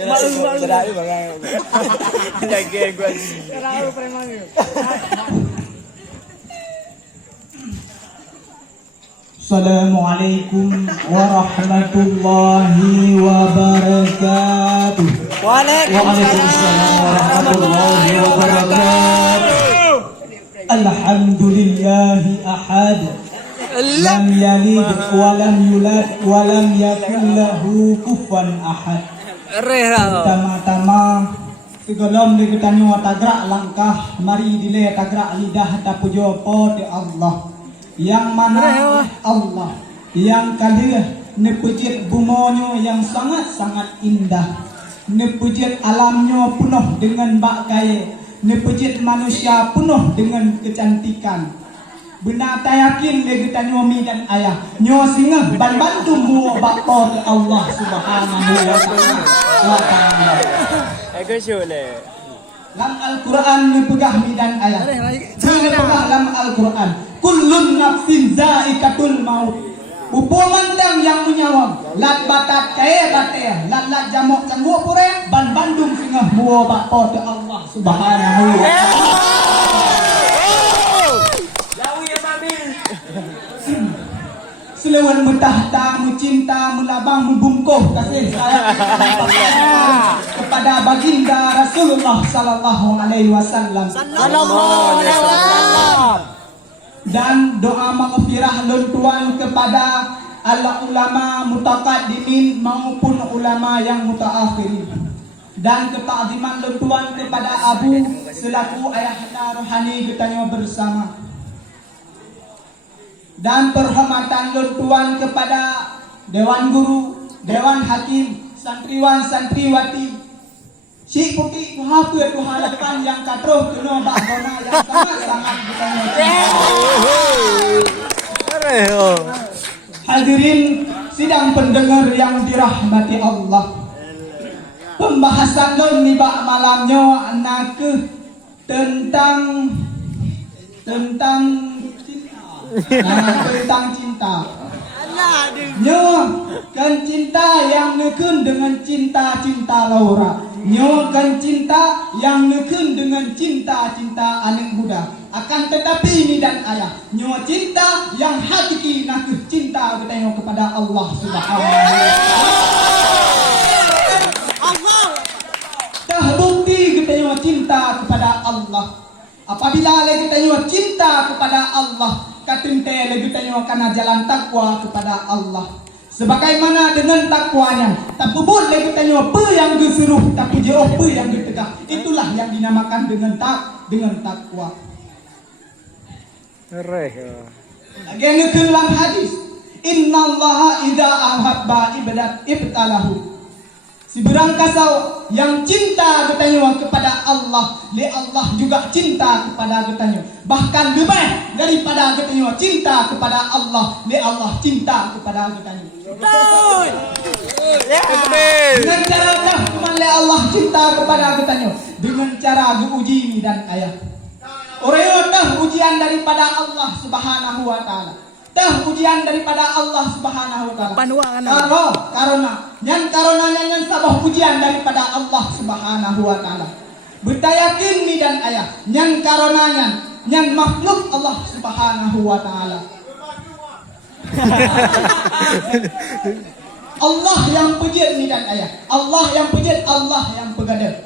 Cerai bang. Jaga gua. Cerai preman yo. Assalamualaikum warahmatullahi wabarakatuh. Waalaikumsalam warahmatullahi wabarakatuh. Alhamdulillahi ahad. Lam yalid wa lam yulad wa lam yakul lahu kufuwan ahad. Pertama-tama segolom diketanyo tagrak langkah mari dile tagrak lidah ta pujo pod Allah. Yang mana Allah yang kalian nepujit bumonyo yang sangat-sangat indah, nepujit alamnya penuh dengan bakai, nepujit manusia penuh dengan kecantikan. Benar tak yakin lagi tanya mi dan ayah nyo singa bantu mu bakpo ke Allah Subhanahu wa taala. Aku syule. Dalam Al-Quran nepegah mi dan ayah. Nepegah dalam Al-Quran. Kullun nafsin zaikatul maut. Upo mandang yang menyawang lat batat kaya bataya lat jamok cangguh pure ban bandung singa muo bakpo ke Allah Subhanahu wa taala. Selawan mentahta, mencinta, melabang, membungkuh kasih sayang kepada baginda Rasulullah sallallahu alaihi wasallam. Dan doa maghfirah luntuan kepada ala ulama mutaqaddimin maupun ulama yang mutaakhirin. Dan ketakziman luntuan kepada Abu selaku ayahanda rohani kita bersama. Dan penghormatan luntuan kepada Dewan Guru, Dewan Hakim, Santriwan, Santriwati, Cik Putih, Kuhapir, Kuhalapan yang katruh, Kuno, Bakgona yang sangat-sangat bertanya. Hadirin sidang pendengar yang dirahmati Allah. Pembahasan lon nibak malamnya nak tentang tentang cinta. Nyo kan cinta yang nekun dengan cinta Laura. Nyo kan cinta yang nekun dengan cinta anak muda. Akan tetapi ini dan ayah, nyo cinta yang hakiki nak cinta kita kepada Allah Subhanahu wa taala. Terbukti kita cinta kepada Allah. Apabila kita cinta kepada Allah, katente lagi tanya karena jalan takwa kepada Allah. Sebagaimana dengan takwanya, tak pun lagi tanya apa yang disuruh, tapi jauh apa yang ditegak. Itulah yang dinamakan dengan takwa. Lagi yang dalam hadis, Innallaha idza ahabba ibadat ibtalahu. Si berangkasau yang cinta katanya kepada Allah, le Allah juga cinta kepada katanya. Bahkan lebih daripada katanya cinta kepada Allah, le Allah cinta kepada katanya. Betul. Dengan cara dah cuma le Allah cinta kepada katanya dengan cara diuji dan ayat. Orang dah ujian daripada Allah Subhanahu wa taala. Dah ujian daripada Allah Subhanahu wa taala. Karena sabah ujian daripada Allah Subhanahu wa taala. Bertayakin ni dan ayah, nyan karonanya, nyan makhluk Allah Subhanahu wa taala. Allah yang pujit ni dan ayah. Allah yang pujit, Allah yang pegadaian.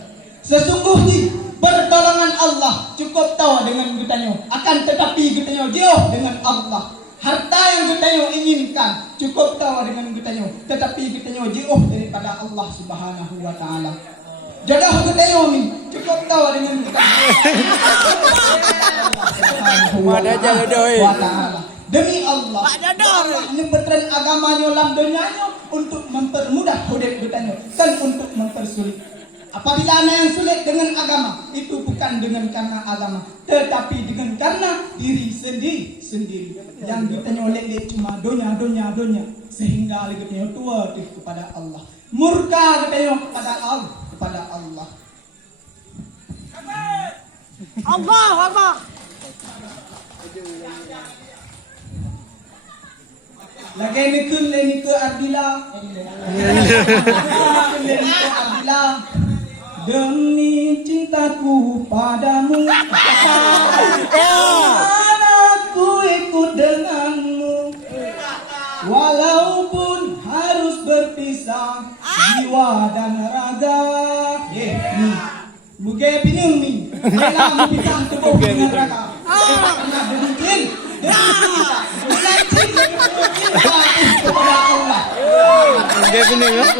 Sesungguhnya pertolongan Allah cukup tahu dengan kitanya. Akan tetapi kitanya jauh dengan Allah. Harta yang kita inginkan cukup tahu dengan kita, tetapi kita jauh daripada Allah Subhanahu wa taala. Jodoh kita ni cukup tahu dengan kita. Subhanahu wa taala. Demi Allah, nyempetran agamanya dalam dunianya untuk mempermudah hidup kita dan untuk mempersulit. Apabila ada yang sulit dengan agama, itu bukan dengan karena agama, tetapi dengan karena diri sendiri. Yang kita nyolek cuma donya, sehingga kita tua kepada Allah, murka kita kepada Allah. Allah Akbar. Lagi ni ke Ardila. Marilah demi cintaku padamu, aku ikut denganmu, walaupun harus berpisah jiwa dan raga. Ni, muge bingung ni, rela memisah tubuh dengan raga. Karena demikian, bukan cinta kepada Allah. Dia pening lah.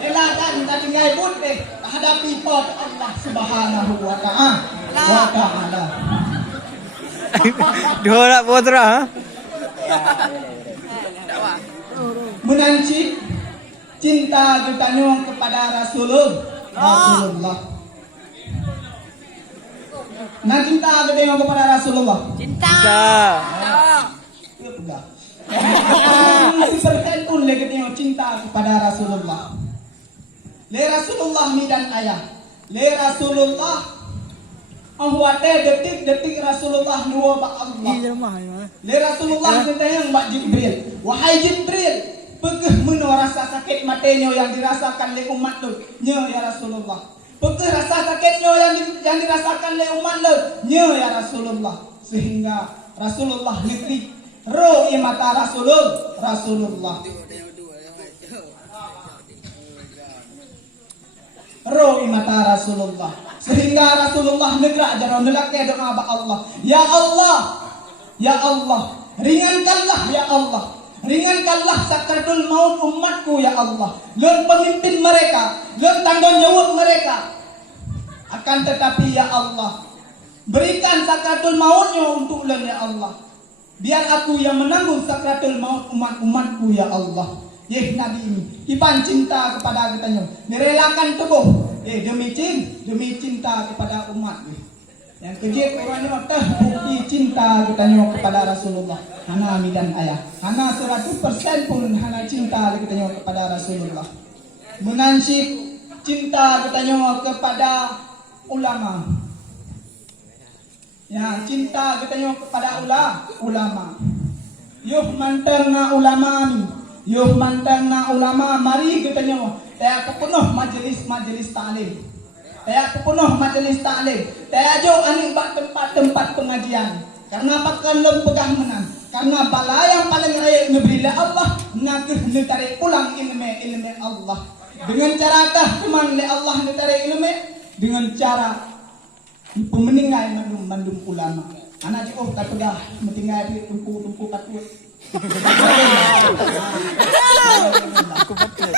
Relakan dan tinggal pun hadapi pada Allah Subhanahu wa Ta'ala. Dua nak putra ha? Menancip cinta kita nyong kepada Rasulullah. Nah cinta kita nyong kepada Rasulullah. Cinta. Ya pula. Seperti pun lagi tengok cinta kepada Rasulullah. Le Rasulullah mi dan ayah. Le Rasulullah ahwate detik-detik Rasulullah nuwa ba Allah. Le Rasulullah ditanya Mbak Jibril. Wahai Jibril, pegeh meno rasa sakit matenya yang dirasakan oleh umat lu. Nya ya Rasulullah. Pegeh rasa sakitnya yang dirasakan oleh umat lu. Nya ya Rasulullah. Sehingga Rasulullah negeri roh mata Rasulullah. Roh mata Rasulullah. Sehingga Rasulullah negara jaran nelake doa ba Allah. Ya Allah, ya Allah, ringankanlah ya Allah. Ringankanlah sakaratul maut umatku ya Allah. Lon pemimpin mereka, lon tanggung jawab mereka. Akan tetapi ya Allah, berikan sakaratul mautnya untuk lon ya Allah. Biar aku yang menanggung sakratul maut umat-umatku ya Allah. Nabi ini iban cinta kepada kitanya, merelakan tubuh demi cinta kepada umat. Yang kejip orangnya terbukti cinta kitanya kepada Rasulullah. Hana mi dan ayah, hana 100% pun hana cinta kitanya kepada Rasulullah. Menansib cinta kitanya kepada ulama. Ya, cinta kita kepada ulama. Yuh manteng na ulama ni. Yuh manteng na ulama. Mari kita Taya penuh majelis taklim. Taya penuh majelis taklim. Taya jo aning bak tempat-tempat pengajian. Karena pakan lem pegah menang. Karena bala yang paling raya ngebila Allah nagih netarik pulang ilmu Allah. Dengan cara kah keman le Allah netarik ilmu? Dengan cara pemeninggai mandum ulama. Anak jauh tak pedah mentinggal di tumpu katut. Aku betul.